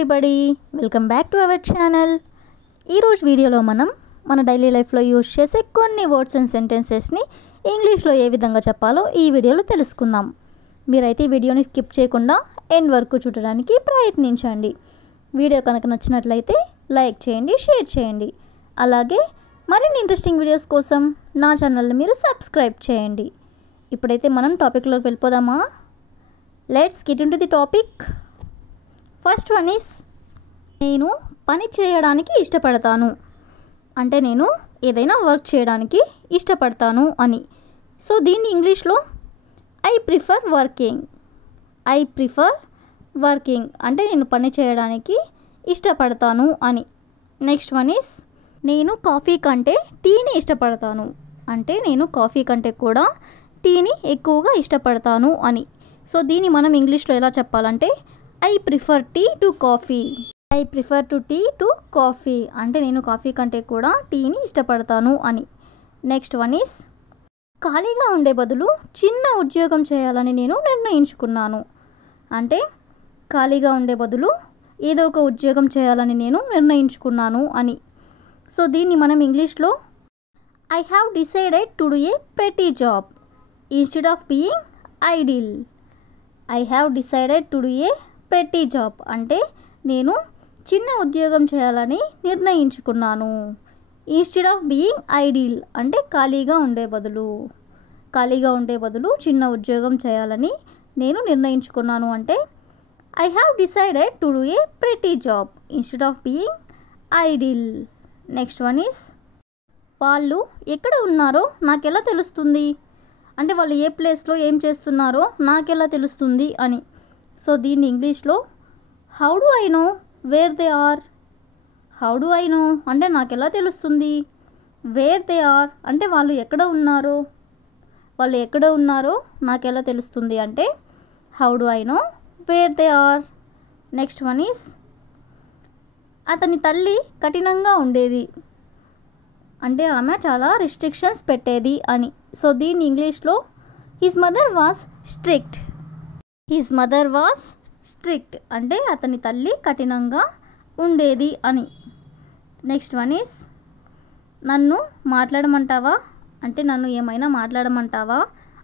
Everybody, welcome back to our channel. ఈరోజు వీడియోలో మనం మన డైలీ లైఫ్లో యూజ్ చేసే కొన్ని వర్డ్స్ అండ్ సెంటెన్సెస్ని ఇంగ్లీష్లో ఏ విధంగా చెప్పాలో ఈ వీడియోలో తెలుసుకుందాం. మీరైతే ఈ వీడియోని స్కిప్ చేయకుండా ఎండ్ వరకు చూడడానికి ప్రయత్నించండి. వీడియో కనుక నచ్చినట్లయితే లైక్ చేయండి, షేర్ చేయండి. అలాగే మరిన్ని ఇంట్రెస్టింగ్ వీడియోస్ కోసం నా ఛానల్ని మీరు సబ్స్క్రైబ్ చేయండి. ఇప్పుడైతే మనం టాపిక్లోకి వెళ్ళిపోదామా? Let's get into the topic. First one is నేను పని చేయడానికి ఇష్టపడతాను. అంటే నేను ఏదైనా వర్క్ చేయడానికి ఇష్టపడతాను అని. సో దీన్ని ఇంగ్లీష్లో I prefer working. I prefer working అంటే నేను పని చేయడానికి ఇష్టపడతాను అని. నెక్స్ట్ వన్ ఈస్ నేను కాఫీ కంటే టీని ఇష్టపడతాను. అంటే నేను కాఫీ కంటే కూడా టీని ఎక్కువగా ఇష్టపడతాను అని. సో దీన్ని మనం ఇంగ్లీష్లో ఎలా చెప్పాలంటే I prefer tea to coffee. I prefer to tea to coffee అంటే నేను కాఫీ కంటే కూడా టీని ఇష్టపడతాను అని. నెక్స్ట్ వన్ ఈస్ ఖాళీగా ఉండే బదులు చిన్న ఉద్యోగం చేయాలని నేను నిర్ణయించుకున్నాను. అంటే ఖాళీగా ఉండే బదులు ఏదో ఒక ఉద్యోగం చేయాలని నేను నిర్ణయించుకున్నాను అని. సో దీన్ని మనం ఇంగ్లీష్లో I have decided to do a pretty job instead of being idle. I have decided to do a pretty job అంటే నేను చిన్న ఉద్యోగం చేయాలని నిర్ణయించుకున్నాను. ఇన్స్టెడ్ ఆఫ్ బీయింగ్ ఐడిల్ అంటే ఖాళీగా ఉండే బదులు చిన్న ఉద్యోగం చేయాలని నేను నిర్ణయించుకున్నాను. అంటే I have decided to do a pretty job instead of being idle. Next one is వాళ్ళు ఎక్కడ ఉన్నారో నాకెలా తెలుస్తుంది. అంటే వాళ్ళు ఏ ప్లేస్లో ఏం చేస్తున్నారో నాకెలా తెలుస్తుంది అని. సో దీన్ని ఇంగ్లీష్లో how do I know where they are. How do I know అంటే నాకెలా తెలుస్తుంది. వేర్ దే ఆర్ అంటే వాళ్ళు ఎక్కడ ఉన్నారో నాకెలా తెలుస్తుంది అంటే how do I know where they are. Next one is అతని తల్లి కఠినంగా ఉండేది. అంటే ఆమె చాలా రిస్ట్రిక్షన్స్ పెట్టేది అని. సో దీన్ని ఇంగ్లీష్లో his mother was strict. His mother was strict అంటే అతని తల్లి కఠినంగా ఉండేది అని. నెక్స్ట్ వన్ ఈస్ నన్ను మాట్లాడమంటావా అంటే నన్ను ఏమైనా మాట్లాడమంటావా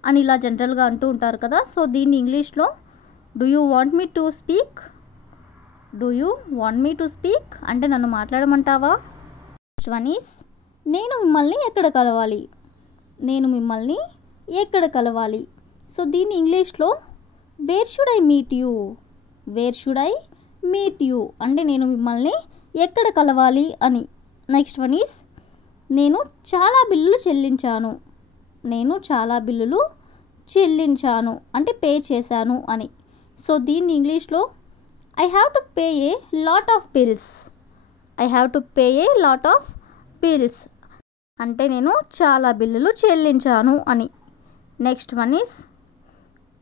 అని ఇలా జనరల్గా అంటూ ఉంటారు కదా. సో దీన్ని ఇంగ్లీష్లో do you want me to speak. Do you want me to speak అంటే నన్ను మాట్లాడమంటావా. నెక్స్ట్ వన్ ఈస్ నేను మిమ్మల్ని ఎక్కడ కలవాలి. నేను మిమ్మల్ని ఎక్కడ కలవాలి. సో దీన్ని ఇంగ్లీష్లో wear should I meet you. Wear should I meet you అంటే నేను మిమ్మల్ని ఎక్కడ కలవాలి అని. నెక్స్ట్ వన్ ఈస్ నేను చాలా బిల్లులు చెల్లించాను. నేను చాలా బిల్లులు చెల్లించాను అంటే పే చేశాను అని. సో దీన్ని ఇంగ్లీష్లో I have to pay a lot of bills. I have to pay a lot of bills అంటే నేను చాలా బిల్లులు చెల్లించాను అని. నెక్స్ట్ వన్ ఈస్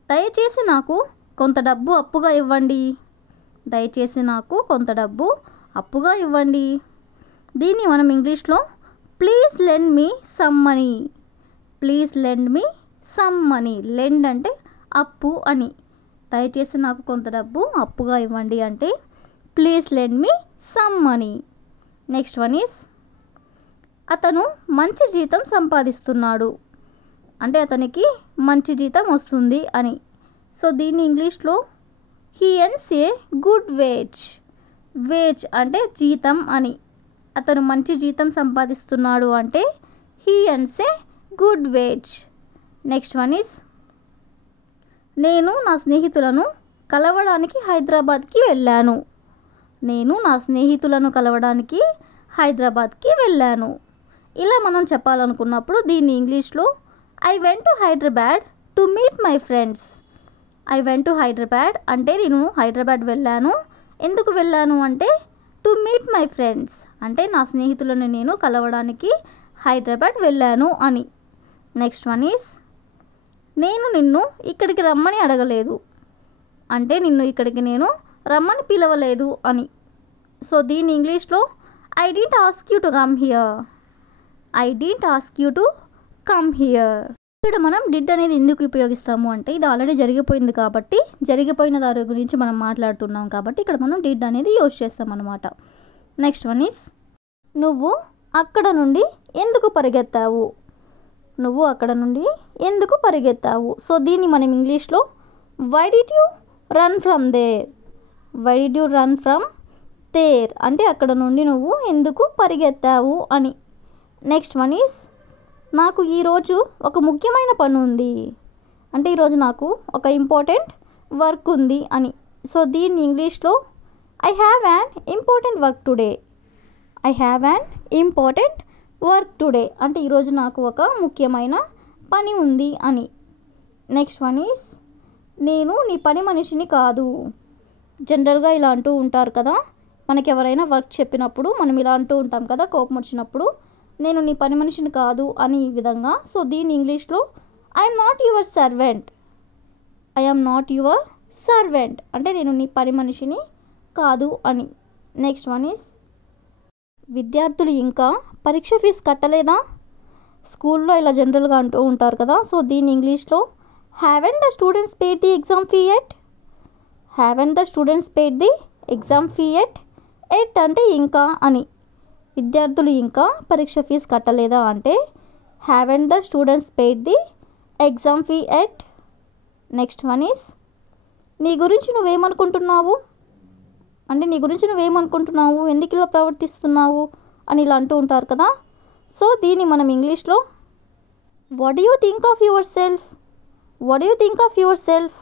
దయచేసి నాకు కొంత డబ్బు అప్పుగా ఇవ్వండి. దయచేసి నాకు కొంత డబ్బు అప్పుగా ఇవ్వండి. దీన్ని మనం ఇంగ్లీష్లో please lend me some money. Please lend me some money. Lend అంటే అప్పు అని. దయచేసి నాకు కొంత డబ్బు అప్పుగా ఇవ్వండి అంటే please lend me some money. Next one is అతను మంచి జీతం సంపాదిస్తున్నాడు. అంటే అతనికి మంచి జీతం వస్తుంది అని. సో దీన్ని ఇంగ్లీష్లో he earns a good wage. Wage అంటే జీతం అని. అతను మంచి జీతం సంపాదిస్తున్నాడు అంటే he earns a good wage. Next one is నేను నా స్నేహితులను కలవడానికి హైదరాబాద్కి వెళ్ళాను. నేను నా స్నేహితులను కలవడానికి హైదరాబాద్కి వెళ్ళాను. ఇలా మనం చెప్పాలనుకున్నప్పుడు దీన్ని ఇంగ్లీష్లో I went to Hyderabad to meet my friends. I went to Hyderabad అంటే నేను హైదరాబాద్ వెళ్ళాను. ఎందుకు వెళ్ళాను అంటే టు మీట్ మై ఫ్రెండ్స్ అంటే నా స్నేహితులను నేను కలవడానికి హైదరాబాద్ వెళ్ళాను అని. నెక్స్ట్ వన్ ఈస్ నేను నిన్ను ఇక్కడికి రమ్మని అడగలేదు. అంటే నిన్ను ఇక్కడికి నేను రమ్మని పిలవలేదు అని. సో దీన్ని ఇంగ్లీష్లో I didn't ask you to come here. I didn't ask you to come here. ఇక్కడ మనం డిడ్ అనేది ఎందుకు ఉపయోగిస్తాము అంటే ఇది ఆల్రెడీ జరిగిపోయింది కాబట్టి జరిగిపోయిన దాని గురించి మనం మాట్లాడుతున్నాం కాబట్టి ఇక్కడ మనం డిడ్ అనేది యూజ్ చేస్తాం అన్నమాట. నెక్స్ట్ వన్ ఈస్ నువ్వు అక్కడ నుండి ఎందుకు పరిగెత్తావు. నువ్వు అక్కడ నుండి ఎందుకు పరిగెత్తావు. సో దీన్ని మనం ఇంగ్లీష్లో why did you run from there. Why did you run from there అంటే అక్కడ నుండి నువ్వు ఎందుకు పరిగెత్తావు అని. నెక్స్ట్ వన్ ఈస్ నాకు ఈరోజు ఒక ముఖ్యమైన పని ఉంది అంటే ఈరోజు నాకు ఒక ఇంపార్టెంట్ వర్క్ ఉంది అని. సో దీన్ని ఇంగ్లీష్లో I have an important work today. I have an important work today అంటే ఈరోజు నాకు ఒక ముఖ్యమైన పని ఉంది అని. నెక్స్ట్ వన్ ఈస్ నేను నీ పని మనిషిని కాదు. జనరల్గా ఇలా అంటూ ఉంటారు కదా, మనకి ఎవరైనా వర్క్ చెప్పినప్పుడు మనం ఇలా అంటూ ఉంటాం కదా కోపం వచ్చినప్పుడు, నేను నీ పని మనిషిని కాదు అని ఈ విధంగా. సో దీన్ని ఇంగ్లీష్లో I'm not your servant. I'm not your servant అంటే నేను నీ పని మనిషిని కాదు అని. నెక్స్ట్ వన్ ఈస్ విద్యార్థులు ఇంకా పరీక్ష ఫీజు కట్టలేదా. స్కూల్లో ఇలా జనరల్గా అంటూ ఉంటారు కదా. సో దీన్ని ఇంగ్లీష్లో haven't the students paid the exam fee at. Haven't the students paid the exam fee at. At అంటే ఇంకా అని. విద్యార్థులు ఇంకా పరీక్ష ఫీజు కట్టలేదా అంటే haven't the students paid the exam fee at. Next one is నీ గురించి నువ్వేమనుకుంటున్నావు అంటే నీ గురించి నువ్వేమనుకుంటున్నావు, ఎందుకు ఇలా ప్రవర్తిస్తున్నావు అని ఇలా అంటూ ఉంటారు కదా. సో దీన్ని మనం ఇంగ్లీష్లో what do you think of your self. What do you think of your self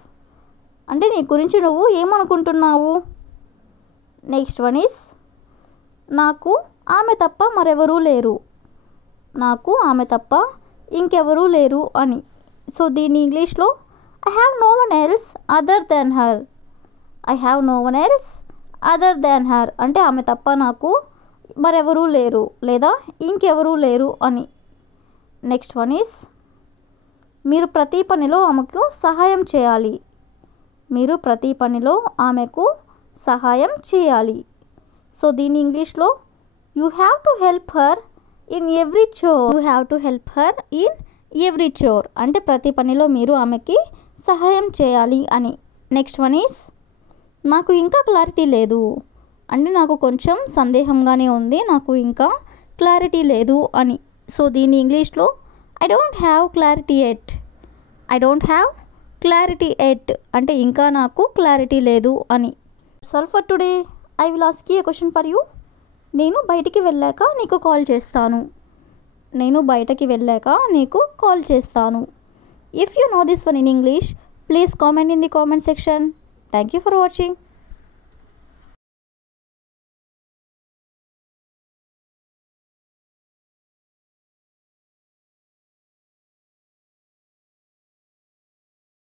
అంటే నీ గురించి నువ్వు ఏమనుకుంటున్నావు. నెక్స్ట్ వన్ ఈస్ నాకు ఆమె తప్ప మరెవరూ లేరు. నాకు ఆమె తప్ప ఇంకెవరూ లేరు అని. సో దీన్ని ఇంగ్లీష్లో I have no one else other than her. I have no one else other than her అంటే ఆమె తప్ప నాకు మరెవరూ లేరు లేదా ఇంకెవరూ లేరు అని. నెక్స్ట్ వన్ ఈస్ మీరు ప్రతి పనిలో ఆమెకు సహాయం చేయాలి. మీరు ప్రతి పనిలో ఆమెకు సహాయం చేయాలి. సో దీన్ని ఇంగ్లీష్లో you have to help her in every chore. You have to help her in every chore అంటే ప్రతి పనిలో మీరు ఆమెకి సహాయం చేయాలి అని. నెక్స్ట్ వన్ ఈస్ నాకు ఇంకా క్లారిటీ లేదు అంటే నాకు కొంచెం సందేహంగానే ఉంది, నాకు ఇంకా క్లారిటీ లేదు అని. సో దీన్ని ఇంగ్లీష్లో I don't have clarity at. I don't have clarity at అంటే ఇంకా నాకు క్లారిటీ లేదు అని. సాల్ for today. I will ask you a question for you. నేను బయటికి వెళ్ళాక నీకు కాల్ చేస్తాను. నేను బయటకి వెళ్ళాక నీకు కాల్ చేస్తాను. If you know this one in English please comment in the comment section. Thank you for watching.